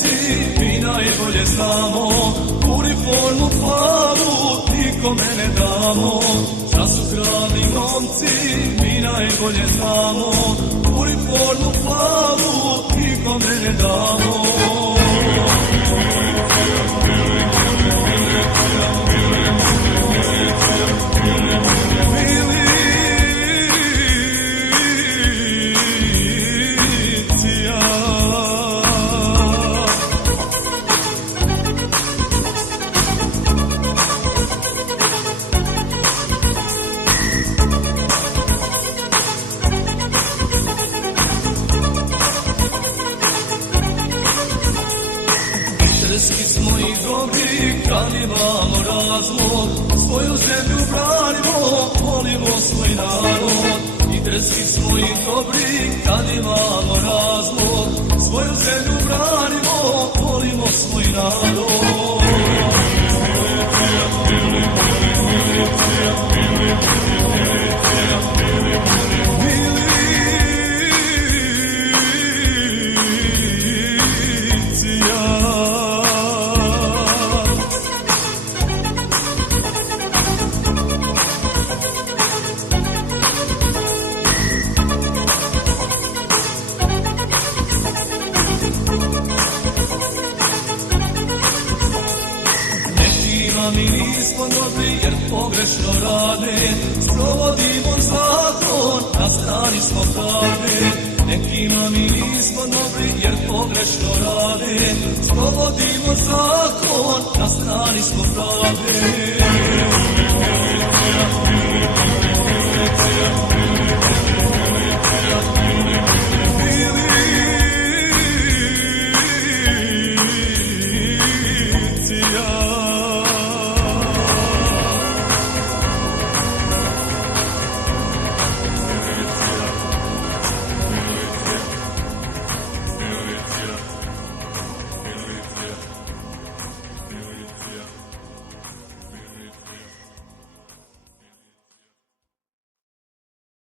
momci, mi najbolje znamo, uniformu plavu nikome ne damo. Šta su krali momci, mi najbolje znamo, uniformu plavu nikome ne damo. Svi smo i dobri, kad imamo razlog, svoju zemlju branimo, volimo svoj narod. I drski smo i dobri, kad imamo razlog, svoju zemlju branimo, volimo svoj narod. Mi nismo dobri jer pogrešno rade, sprovodimo zakon, na strani smo pravde. Nekima mi nismo dobri jer pogrešno rade, sprovodimo zakon, na strani smo pravde.